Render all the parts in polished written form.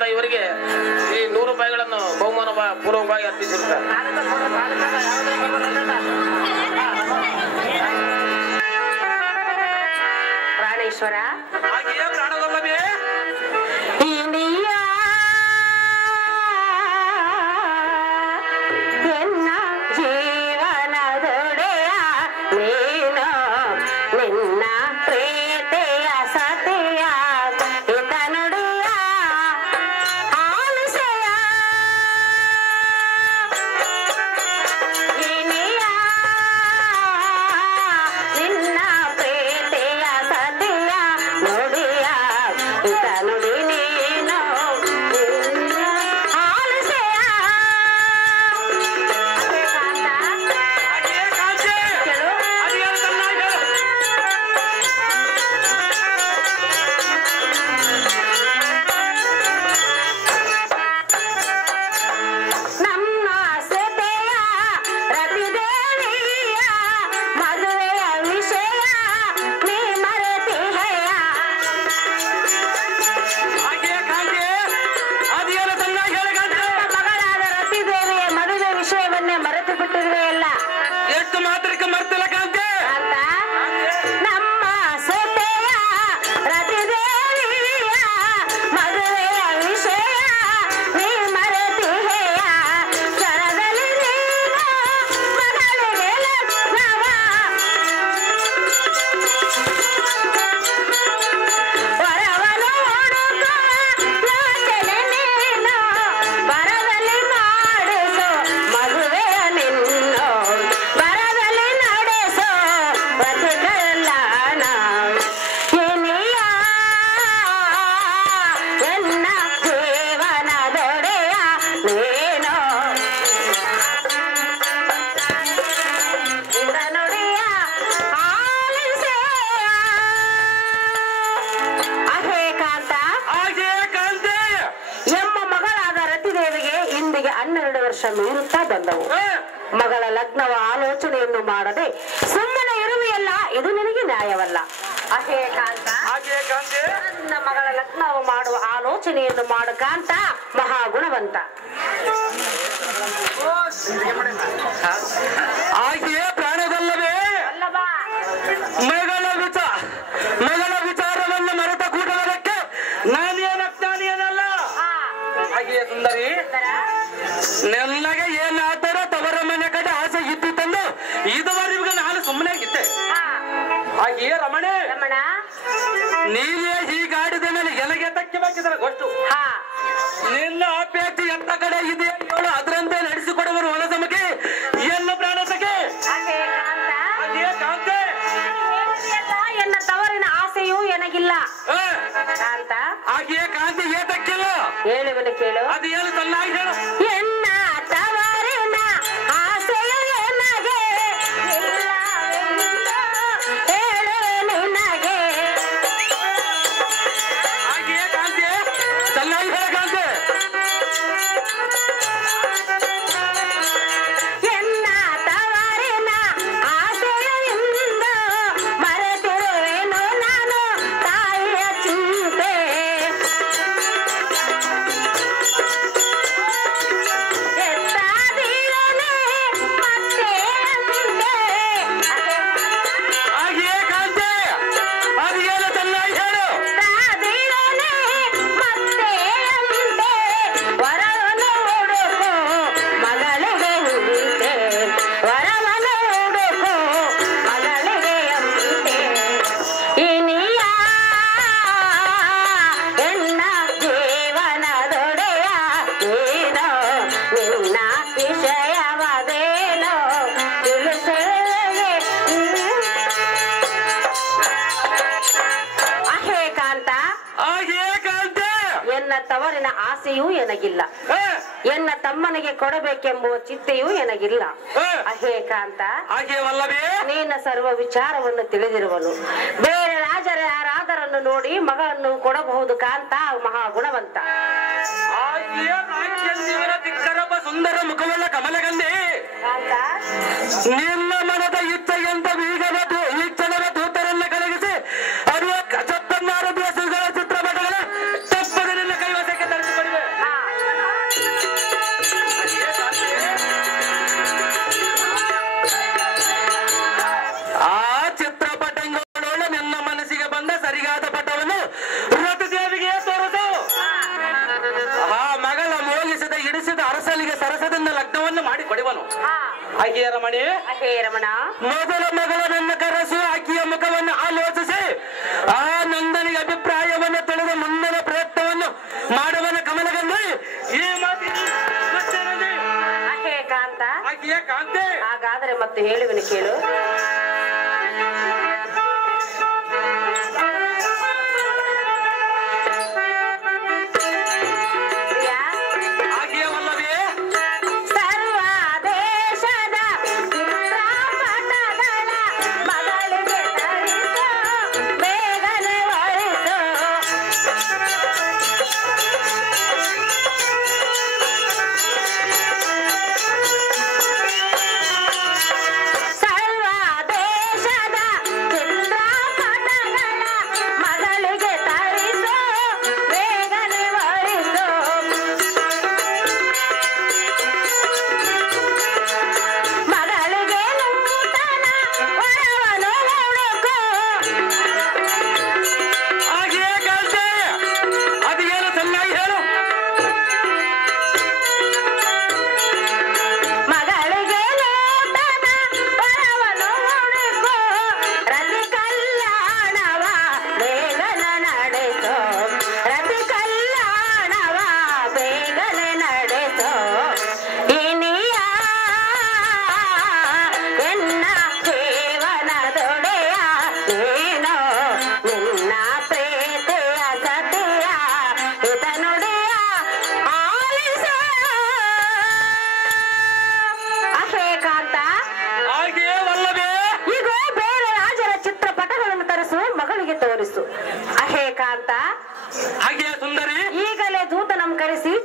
ಅಂತ ಇವರಿಗೆ ಈ 100 ರೂಪಾಯಿಗಳನ್ನು ಬಹುಮಾನ ಪೂರ್ವಕವಾಗಿ ಅರ್ಪಿಸಿರುತ್ತಾರೆ. ಪ್ರಾಣೇಶ್ವರ ಹಾಗೆಯೇ ಪ್ರಾಣವಲ್ಲವೇ ಮೀರುತ್ತಾ ಬಂದವು. ಮಗಳ ಲಗ್ನವ ಆಲೋಚನೆಯನ್ನು ಮಾಡದೆ ಸುಮ್ಮನೆ ಇರುವೆಯಲ್ಲ, ಇದು ನಿನಗೆ ನ್ಯಾಯವಲ್ಲ. ಅಹೇ ಕಾಂತ, ನನ್ನ ಮಗಳ ಲಗ್ನವ ಮಾಡುವ ಆಲೋಚನೆಯನ್ನು ಮಾಡು ಕಾಂತ, ಮಹಾಗುಣವಂತ. ಹಾಗೆಯೇ ಪ್ರಾಣದಲ್ಲವೇ ಅಲ್ಲವಾ ಮಗಳ ವಿಚಾರವನ್ನು ಮರೆತ ಕೂಡಲಕ್ಕೆ ನಾನೇನಲ್ಲ. ಹಾಗೆಯೇ ಸುಂದರಿ, ನೆಲ್ಲಗೆ ಏನಾದರೂ ತವರ ಮನೆ ಕಡೆ ಆಸೆ ಇದ್ದಿತ್ತಂದು ಇದುವರೆಗೂ ನಾನು ಸುಮ್ಮನೆ ಇದ್ದೆ. ಹಾಗೆಯೇ ರಮಣೆ, ನೀನೇ ಹೀಗಾಡಿದ ಮೇಲೆ ಎನಗೆ ತಕ್ಕೆ ಬೇಕಿದ್ರೆ ಗೊತ್ತು. ನಿನ್ನ ಅಭ್ಯರ್ಥಿ ಎಂತ ಕಡೆ ಇದೆ ಹೇಳು, ಅದರಂತೆ ನಡೆಸಿಕೊಡುವರು ಹೊಲಸಮಗೆ ಎಲ್ಲ ಪ್ರಾಣಸಕ್ಕೆ. ಎನ್ನ ತವರಿನ ಆಸೆಯೂ ಎನಗಿಲ್ಲ ಕಾಂತ. ಹಾಗೆಯೇ ಕಾಂತಿ ಏತಕ್ಕಿಲ್ಲ ಹೇಳುವನು ಕೇಳು. ಅದು ಏನು ಚೆನ್ನಾಗಿ ಹೇಳು. ಎನ್ನ ತವರಿನ ಆಸೆಯು ಎನಗೆ ಇಲ್ಲವೆಂದು ಹೇಳುವೆ ನಿನಗೆ. ಹಾಗೆಯೇ ಕಾಂತಿ ಚೆನ್ನಾಗಿ ಹೇಳ ಕಾಂತಿ. ಎನ್ನ ತವರಿನ ಆಸೆಯು ಇಂದು ಮರೆತಿರುವೆನು ನಾನು ತಾಯಿಯ ಚಿಂತೆ. ತವರಿನ ಆಸೆಯೂ ಎನಗಿಲ್ಲ, ಎನ್ನ ತಮ್ಮನಿಗೆ ಕೊಡಬೇಕೆಂಬುವ ಚಿಂತೆಯೂ ಎನಗಿಲ್ಲ. ಅಹೇ ಕಾಂತ, ನೀನ ಸರ್ವ ವಿಚಾರವನ್ನು ತಿಳಿದಿರುವನು. ಬೇರೆ ರಾಜರ ಯಾರಾದರನ್ನು ನೋಡಿ ಮಗಳನ್ನು ಕೊಡಬಹುದು ಕಾಂತ, ಮಹಾಗುಣವಂತ. ಸುಂದರ ಮುಖವಲ್ಲ ಕಮಲಗಂಧಿ, ನಿನ್ನ ಮನದ ಇಚ್ಛೆಯಂತ ಈಕ್ಷಣದ ದೂತರನ್ನ ಕಲಗಿಸಿ ಅರುವ ಕಚಪ್ಪನ್ನಾರ ದೇಶಗಳ ಚಿತ್ರಪಟಗಳ ತಪ್ಪದ ನಿನ್ನ ಕೈವಶಕ್ಕೆ ತರಿಸಿಕೊಡುವೆ. ಆಕೆಯ ರಮಣಿ ಹೇ ರಮಣ, ಮೊದಲ ಮಗಳನ್ನ ಕರೆಸು, ಆಕೆಯ ಮುಖವನ್ನು ಆಲೋಚಿಸಿ ಆ ನಂದನಿಗೆ ಅಭಿಪ್ರಾಯವನ್ನು ತಿಳಿದ ಮುಂದಿನ ಪ್ರಯತ್ನವನ್ನು ಮಾಡುವನ ಕಮಲಗಂಧಿ. ಈ ಮಾತಿನ ಹೇ ಕಾಂತ, ಆಕೆಯ ಕಾಂತೆ. ಹಾಗಾದರೆ ಮತ್ತೆ ಹೇಳುವನು ಕೇಳು.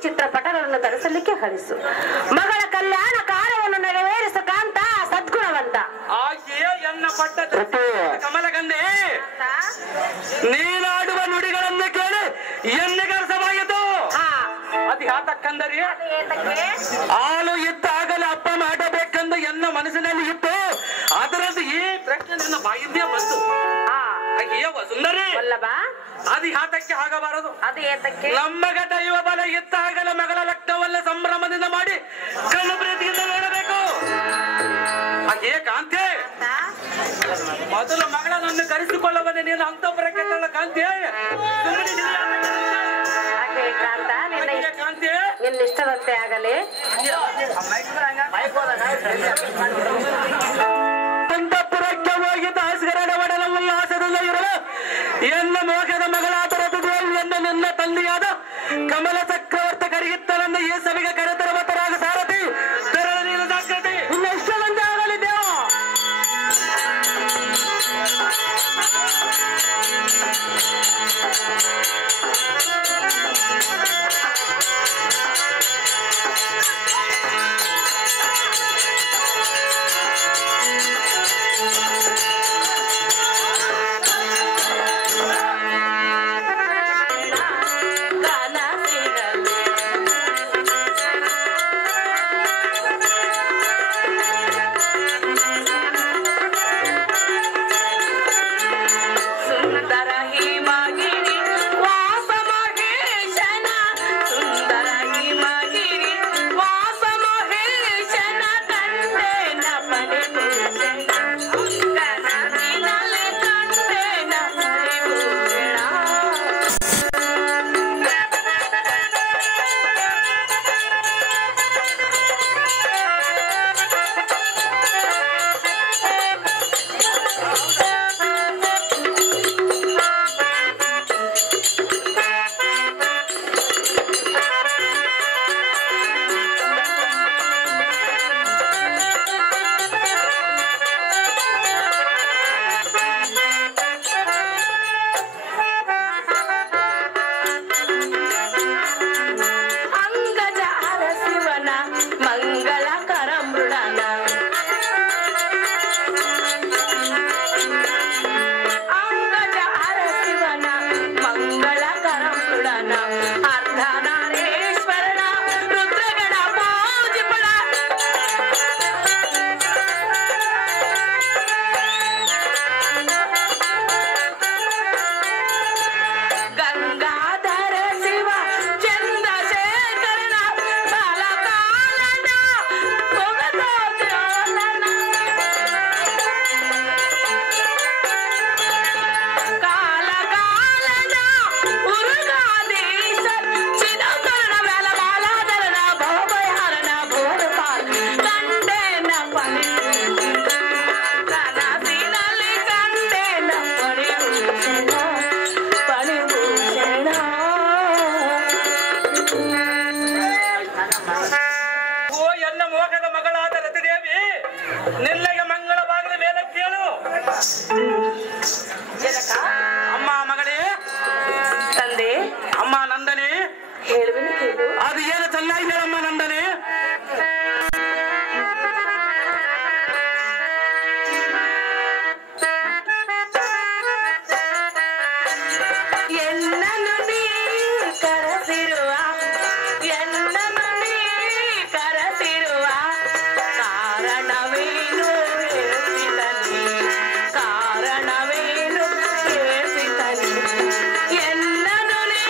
ಚಿತ್ರಪಟಗಳನ್ನು ತರಿಸಲಿಕ್ಕೆ ಕಳಿಸು. ಮಗಳ ಕಲ್ಯಾಣ ಕಾರ್ಯವನ್ನು ನೆರವೇರಿಸ ಕಾಂತ ಸದ್ಗುಣವಂತ. ಕಮಲಗಂಧೆ, ನೀನಾಡುವ ನುಡಿಗಳನ್ನು ಕೇಳಿ ಎನ್ನಿಗರಸವಾಯಿತು. ಅದು ಯಾತಕ್ಕಂದರಿ ಹಾಲು ಇತ್ತಾಗಲೇ ಹಬ್ಬ ಮಾಡಬೇಕೆಂದು ಎನ್ನ ಮನಸ್ಸಿನಲ್ಲಿ ಇತ್ತು. ಅದರದ್ದು ಈ ಪ್ರಶ್ನೆ ನನ್ನ ಬಾಯಿಂದೇ ಬಂತು. ಸುಂದರಿ ಅದು ಯಾತಕ್ಕೆ ಆಗಬಾರದು? ಅದು ಏತಕ್ಕೆ? ನಮ್ಮಗ ದೈವ ಬಲ ಇತ್ತಾಗಲೇ ಮಗಳ ಲಗ್ನವಲ್ಲ ಸಂಭ್ರಮದಿಂದ ಮಾಡಿ ಕಣ್ಣು ಪ್ರೀತಿಯಿಂದ ನೋಡಬೇಕು. ಹಾಗೆ ಕಾಂತೆ, ಮೊದಲು ಮಗಳನನ್ನು ಕರೆಸಿಕೊಳ್ಳಬಂದೆ ನೀನು ಅಂತಃಪುರಕ್ಕೆ ತಳ್ಳ ಕಾಂತೆ. ಕಾಂತೆ, ನಿನ್ನಿಷ್ಟದಂತೆ ಆಗಲಿ. ಅಂತಃಪುರಕ್ಕೆ ಹೋಗಿ ದಾಸಗರಡ ಒಡಲ ಉಲ್ಲಾಸದಿಂದ ಇರಲು ಎನ್ನ ಮೋಗದ ಮಗಳಾದರದು ಎಂದು ನಿನ್ನ ತಂದೆಯಾದ ಕಮಲ ಚಕ್ರವರ್ತಿ ಕರೆಯುತ್ತಲೆಂದು ಈ ಸಭೆಗೆ ಕರೆತರವತರಾಗ ಸಾರಥಿ ತೆರಳ ನೀನು ಜಾಗೃತಿ. ಇನ್ನೆಷ್ಟೊಂದೇ ಆಗಲಿ ದೇವ. ನಿನ್ನಗೆ ಮಂಗಳ ಬಾಗಿಲ ಮೇಲೆ ಕೇಳು. ಜನಕ ಅಮ್ಮ ಮಗಳೇ, ತಂದೆ ಅಮ್ಮ ನಂದನೆ, ಹೇಳುವೆನು ಕೇಳು. ಅದು ಏನು ಚೆನ್ನಾಗಿ ಹೇಳಮ್ಮ ನಂದನೆ. ಎನ್ನನ್ನು ನೀ ಕರೆಸಿರುವ ಎನ್ನನ್ನು ನೀ ಕರೆಸಿರುವ ಕಾರಣವೇನು ಹೇಳಿದನಿ, ಕಾರಣವೇನು ಹೇಳಿದನಿ. ಎನ್ನನ್ನು ನೀ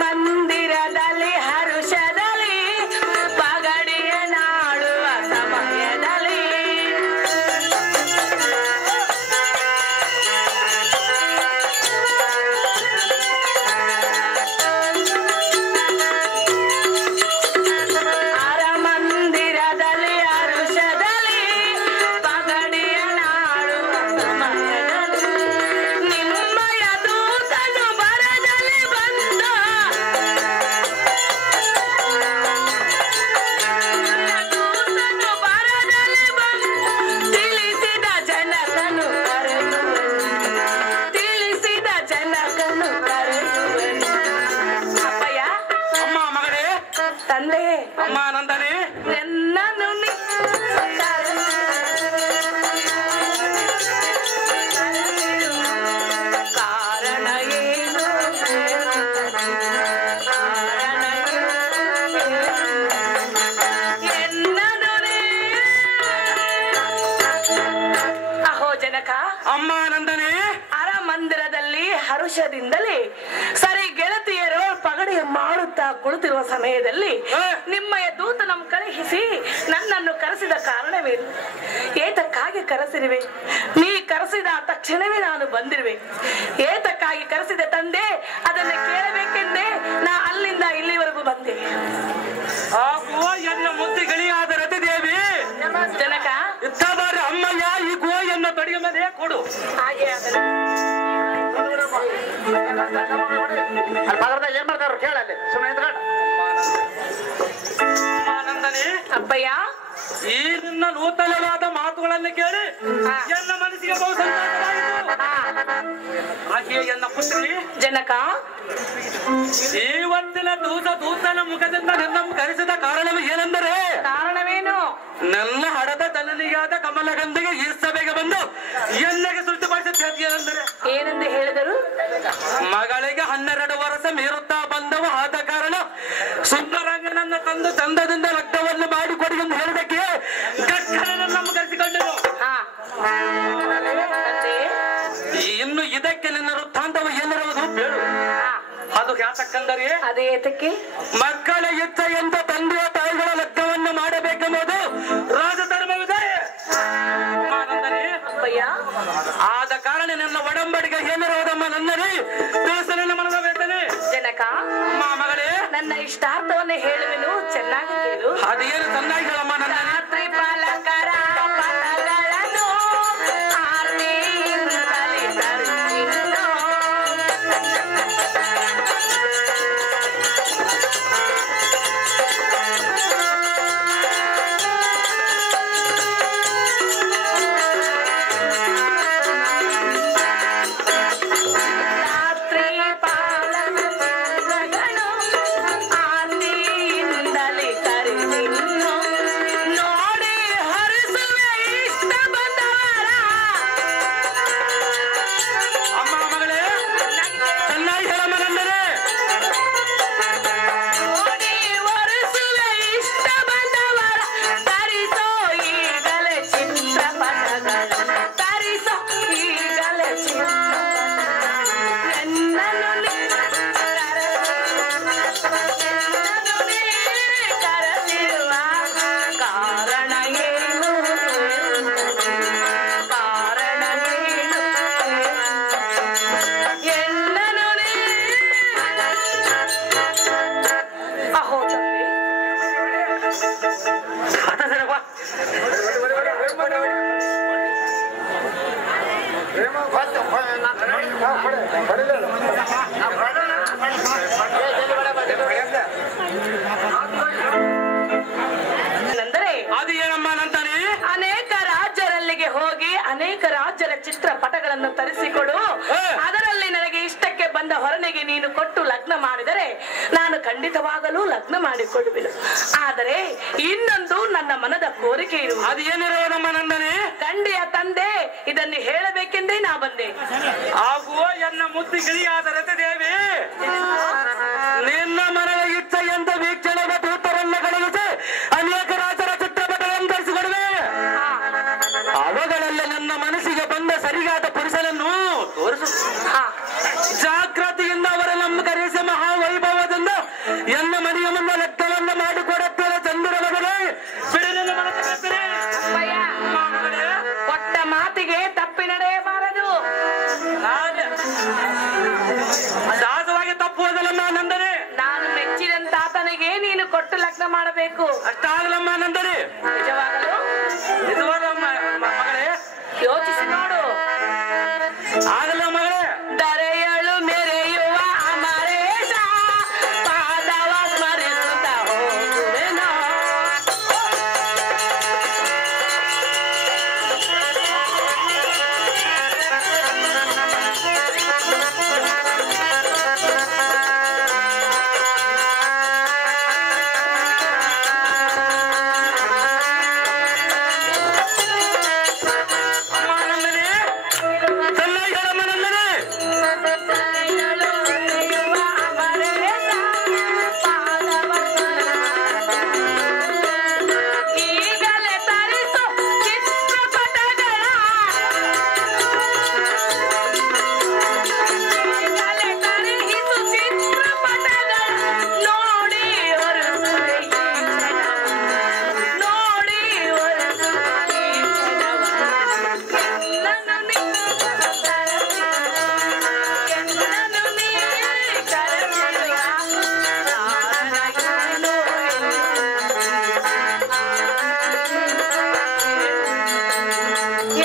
ಮಂದಿರದಲ್ಲಿ ಹರುಷದಲ್ಲಿ ಪಗಡಿಯ ನಾಡುವ ಸಮಯದಲ್ಲಿ ಮಂದಿರದಲ್ಲಿ ಹರುಷದಲ್ಲಿ ಪಗಡಿಯ ನಾಡುವ ಸಮಯದಲ್ಲಿ ನಿಮ್ಮಯ ದೂತನು ಬರದಲ್ಲಿ ಬಂದ ದೂತನು ಬರದಲ್ಲಿ ಬಂದು ತಿಳಿಸಿದ ಜನಕನು ಕರೆಯುವನು, ತಿಳಿಸಿದ ಜನಕನು ಕರೆಯುವನು. ಅಪ್ಪಯ್ಯ, ಅಮ್ಮ ಮಗಳೇ, ತಂದೆ, ಅಮ್ಮ ನಂದನೆ, ನನ್ನನ್ನು ನೀ ಕಾರಣ ಏನು, ಕಾರಣ ಎನ್ನನು ನೀ. ಅಹೋ ಜನಕ, ಅಮ್ಮ ನಂದನೆ, ಮಂದಿರದಲ್ಲಿ ಹರುಷದಿಂದಲೇ ಸರಿ ಗೆಳತಿಯರು ಪಗಡೆಯ ಮಾಡುತ್ತಾ ಕುಳಿತಿರುವ ಸಮಯದಲ್ಲಿ ನಿಮ್ಮಯ ದೂತ ನಮ್ಮ ಕಳುಹಿಸಿ ನನ್ನನ್ನು ಕರೆಸಿದ ಕಾರಣವೇನು, ಏತಕ್ಕಾಗಿ ಕರೆಸಿರುವೆ? ನೀ ಕರೆಸಿದ ತಕ್ಷಣವೇ ನಾನು ಬಂದಿರುವೆ. ಏತಕ್ಕಾಗಿ ಕರೆಸಿದೆ ತಂದೆ, ಅದನ್ನು ಕೇಳಬೇಕೆಂದೇ ನಾ ಅಲ್ಲಿಂದ ಇಲ್ಲಿವರೆಗೂ ಬಂದೆ. ಆ ಎನ್ನ ಮುದ್ದಿಗಳಿಯಾದ ರತಿದೇವಿ ಜನಕ, ಇತ್ತಾದರೆ ಅಮ್ಮಯ್ಯ ಈ ಗೋಯನ್ನು ತೊಡೆಯ ಮೇಲೆ ಕೊಡು. ಹಾಗೆ ಆಗಲಿ. ಅಲ್ಲಿ ಪದರದಾಗ ಏನ್ ಮಾಡ್ತಾರ ಕೇಳಲ್ಲಿ ಸುಮ್ಮನೆ ನಂದನೆ, ಅಪ್ಪಯ್ಯ, ಈ ನಿನ್ನ ನೂತನವಾದ ಮಾತುಗಳನ್ನು ಕೇಳಿ ಎನ್ನ ಮನಸ್ಸಿಗೆ ಬಹು ಸಂತೋಷವಾಯಿತು. ಹಾಗೆ ಎನ್ನ ಪುತ್ರಿ ಜನಕ, ಇವತ್ತಿನ ದೂತನ ಮುಖದಿಂದ ನನ್ನ ಕರೆಸಿದ ಕಾರಣವು ಏನೆಂದರೆ, ಕಾರಣವೇನು? ನನ್ನ ಹಡದ ತನನಿಯಾದ ಕಮಲಗಂಧಿಗೆ ಈ ಸಭೆಗೆ ಬಂದು ಎಲ್ಲಿಗೆ ತೃಪ್ತಿಪಡಿಸುತ್ತೇನೆಂದರೆ, ಏನೆಂದು ಹೇಳಿದರು? ಮಗಳಿಗೆ 12 ವರ್ಷ ಮೀರುತ್ತಾ ಬಂದವು, ಆದ ಕಾರಣ ಸುಂದರಂಗನನ್ನ ತಂದು ಚಂದದಿಂದ ಲಗ್ನವನ್ನು ಮಾಡಿಕೊಡಿ ಎಂದು ಹೇಳಿದಕ್ಕೆ ನಮ್ಮ ಕರೆಸಿಕೊಂಡರು. ಇನ್ನು ಇದಕ್ಕೆ ನನ್ನ ವೃತ್ತಾಂತವು ಏನಿರುವುದು ಬೇಡು. ಅದು ಯಾತಕ್ಕಂದರೆ, ಅದೇ ಏತಕ್ಕೆ? ಮಕ್ಕಳ ಇಚ್ಛೆಯಿಂದ ತಂದೆಯ ತಾಯಿಗಳ ಲಗ್ನವನ್ನು ಮಾಡಬೇಕೆಂಬುದು ರಾಜಧರ್ಮವಿದೆ. ಅಪ್ಪಯ್ಯ, ಆದ ಕಾರಣ ನನ್ನ ಒಡಂಬಡಿಕೆ ಏನಿರುವುದಮ್ಮ ನನ್ನಲ್ಲಿ ತಿಳಿಸ ನನ್ನ ಮನದ ವೇದನೆ. ಜನಕ, ಮಗಳೇ, ನನ್ನ ಇಷ್ಟಾರ್ಥವನ್ನು ಹೇಳುವೆನು, ಚೆನ್ನಾಗಿ ಕೇಳು. ಅದೇನು ಚೆನ್ನಾಗಿ ಹೇಳಮ್ಮ. ನನ್ನ ರಾತ್ರಿ ಪಾಲಕರ ಪದಗಳನ್ನು ಆರ್ತಿಯಿಂದಲೇ ತರುತ್ತಿದ್ದೋ. ರಾತ್ರಿ ಪಾಲಕರು ಆರ್ತಿಯಿಂದಲೇ ತರುತ್ತಿದ್ದೋ. ನೋಡಿ ಹರಿಸು ಎಂದರೆ ಅದು ಏನಮ್ಮ ನಂತಾನೆ ಅನೇಕ ರಾಜ್ಯರಲ್ಲಿಗೆ ಹೋಗಿ ಅನೇಕ ರಾಜ್ಯರ ಚಿತ್ರಪಟಗಳನ್ನು ತರಿಸಿಕೊಡು. ಅದರಲ್ಲಿ ನನಗೆ ಇಷ್ಟಕ್ಕೆ ಬಂದ ಹೊರನಿಗೆ ನೀನು ಕೊಟ್ಟು ಲಗ್ನ ಮಾಡಿದರೆ ನಾನು ಖಂಡಿತವಾಗಲೂ ಲಗ್ನ ಮಾಡಿಕೊಡುವೆನು. ಆದರೆ ಇನ್ನೊಂದು ನನ್ನ ಮನದ ಕೋರಿಕೆ ಇರುವುದು. ಅದು ಏನಿರೋದಮ್ಮ ನಂದನೆ? ಕಂಡಿಯ ತಂದೆ, ಇದನ್ನು ಹೇಳಬೇಕೆಂದೇ ನಾ ಬಂದೆ. ಆಗುವ ಎನ್ನ ಮುದ್ದು ಗಿಳಿಯಾದ ರಥದೇವಿ, ನಿನ್ನ ಮನೆಯ ಇಚ್ಛೆಯಂತ ವೀಕ್ಷಣೆಯ ದೂತರನ್ನ ಕಳುಹಿಸಿ ಅನೇಕ ರಾಜರ ಚಿತ್ರಪಟಗಳನ್ನು ತರಿಸಿಕೊಡುವೆ. ಅವುಗಳಲ್ಲಿ ನನ್ನ ಮನಸ್ಸಿಗೆ ಬಂದ ಸರಿಯಾದ ಪುರುಷನನ್ನು ತೋರಿಸು. ಜಾಗೃತಿಯಿಂದ ಅವರ ನಮ್ಮ ಕರೆಸಿ ಮಹಾವೈಭವದಿಂದ ಎನ್ನ ಮನೆಯ ಮುಂದೆ ಲೆಕ್ಕವನ್ನು ಮಾಡಿಕೊಡುತ್ತೇನೆ. ಚಂದ್ರ ಮಗನೇ ಬಿಡಲಿಲ್ಲ ಮನಸ್ಸಿಗೆ ಕೊಟ್ಟ ಮಾತಿಗೆ ತಪ್ಪಿ ನಡೆಯಬಾರದು. ಸಹಜವಾಗಿ ತಪ್ಪುವುದಲ್ಲಮ್ಮ ನಂದನೆ. ನಾನು ಮೆಚ್ಚಿದಂತಾತನಿಗೆ ನೀನು ಕೊಟ್ಟು ಲಗ್ನ ಮಾಡಬೇಕು. ಅಷ್ಟಾಗಲಮ್ಮ ನಂದನೆ. ನಿಜವಾಗಲು ನಿಜವಾದಮ್ಮ ಮಗಳೇ, ಯೋಚಿಸಿ ನೋಡು. ಆಗಲ್ಲ ಮಗಳೇ. ದರೆಯಳು ಮೆರೆಯುವ ಅಮರೇಶ ಪಾದವ ಸ್ಮರಿಸುತ್ತ ಹೋಗುವೆನೋ. ಅಮ್ಮ ನಂದನೆ, ಚೆನ್ನಾಗಿ ಹೇಳಮ್ಮ ನಂದನೆ. ದರೆಯಳು ಮೆರೆಯುವ ಅಮರೇಶ ಪಾದವ ಈಗಲೇ ತರಿಸು ಚಿತ್ರಪಟಗಳ ಈಗಲೇ ತರಿಸು ಚಿತ್ರಪಟಗಳ ನೋಡಿ ಒರೆಸುವೆ ಈ ಕ್ಷಣವ. ನೋಡಿ ಒರೆಸುವೆ ಈ ಕ್ಷಣವ. ಎಲ್ಲನ್ನು ನೀ ಕರೆಸಿರುವ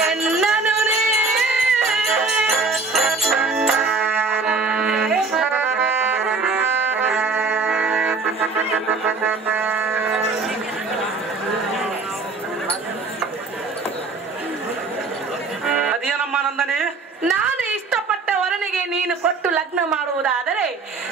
ಎನ್ನನು ನೀ ಅದೇನಮ್ಮ ನಂದನೆ? ನಾನು ಇಷ್ಟಪಟ್ಟ ವರನಿಗೆ ನೀನು ಕೊಟ್ಟು ಲಗ್ನ ಮಾಡುವುದಾದರೆ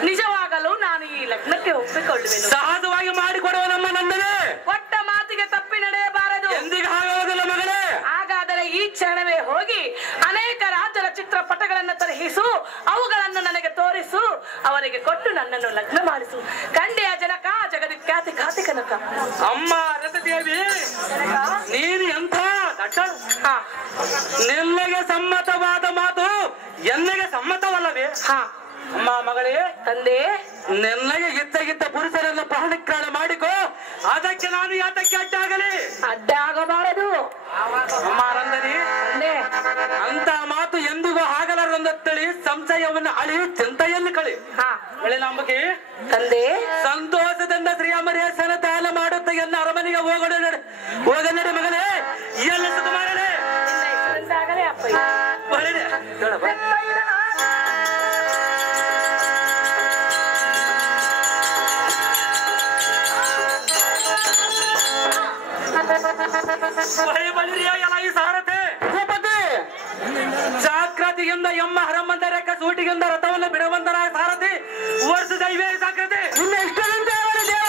ನಿಜವಾಗಲೂ ನಾನು ಈ ಲಗ್ನಕ್ಕೆ ಒಪ್ಪಿಕೊಳ್ಳುವೆನು. ಸಹಜವಾಗಿ ಮಾಡಿಕೊಡುವ ನಮ್ಮ ನಂದನೆ. ಕೊಟ್ಟ ಮಾತಿಗೆ ತಪ್ಪಿ ನಡೆಯಬಾರದು. ಎಂದಿಗೂ ಹಾಗಾಗುವುದಿಲ್ಲ ಮಗಳೇ. ಹಾಗಾದರೆ ಈ ಕ್ಷಣವೇ ಹೋಗಿ ಅನೇಕ ರಾಜರ ಚಿತ್ರಪಟಗಳನ್ನು ತರಿಸು, ಅವುಗಳನ್ನು ನನಗೆ ತೋರಿಸು, ಅವರಿಗೆ ಕೊಟ್ಟು ನನ್ನನ್ನು ಲಗ್ನ ಮಾಡಿಸು. ಕಂಡೆಯ ಜನಕ ಜಗದಿಖ್ಯಾತಿ ಖಾತಿ ಕನಕ. ಅಮ್ಮ ರಥದೇವಿ, ನೀನು ಎಂಥ ದಟ್ಟ. ಹಾ ನಿನ್ನಗೆ ಸಮ್ಮತವಾದ ಮಾತು ಎನ್ನಗೆ ಸಮ್ಮತವಲ್ಲವೇ? ಹಾ ಅಮ್ಮ ಮಗಳೇ, ತಂದೆ, ನಿನ್ನಗೆ ಇದ್ದ ಪುರುಷರನ್ನು ಪಾಣಿಕ್ರಾಣ ಮಾಡಿಕೋ. ಅದಕ್ಕೆ ನಾನು ಯಾತಕ್ಕೆ ಅಡ್ಡಾಗಲಿ? ಅಡ್ಡ ಆಗಬಾರದು. ಅಮ್ಮ ನಂದನಿ, ತಂದೆ, ಅಂತ ಮಾತು ಎಂದಿಗೂ ಆಗಲಾರದಂತೇಳಿ ಸಂಶಯವನ್ನು ಅಳಿಯು ಚಿಂತೆಯನ್ನು ಕಳಿ. ಹಾ ನಂಬಿಕೆ ತಂದೆ, ಸಂತೋಷದಿಂದ ಶ್ರೀಯಮರೇಶನ ದಾನ ಮಾಡುತ್ತ ಎನ್ನ ಅರಮನೆಗೆ ಹೋಗೋಣ ನಡೆ ಮಗನೇ. ಎಲ್ಲ ಸುಕುಮಾರನೇ ನಿನ್ನ ಹೆಸರಿಂದಾಗಲೇ ಅಪ್ಪಯ್ಯ. ಬರಡೆ ಹೇಳಪ್ಪ. ಸಾರಥೆ ಜಾಗೃತಿಯಿಂದ ಎಮ್ಮ ಹರಮಂದರಕ್ಕ ಸೂಟಿಗಿಂದ ರಥವನ್ನು ಬಿಡುವಂತನ ಸಾರಥಿ ವರ್ಷದ ಇವೇ ಜಾಗೃತಿ ನಿನ್ನ ಇಷ್ಟದಂತೆ ಅವರ ದೇವ.